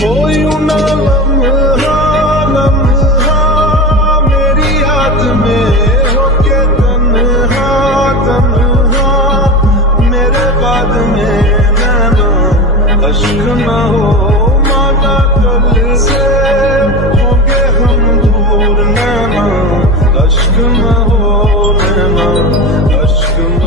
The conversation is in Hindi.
हो यूं ना लम्हा लम्हा मेरी याद में होके तन्हा तन्हा, मेरे बाद में नैना अश्क न हो मांगा कल से होंगे हम दूर, नैना अश्क न हो, नैना अश्क न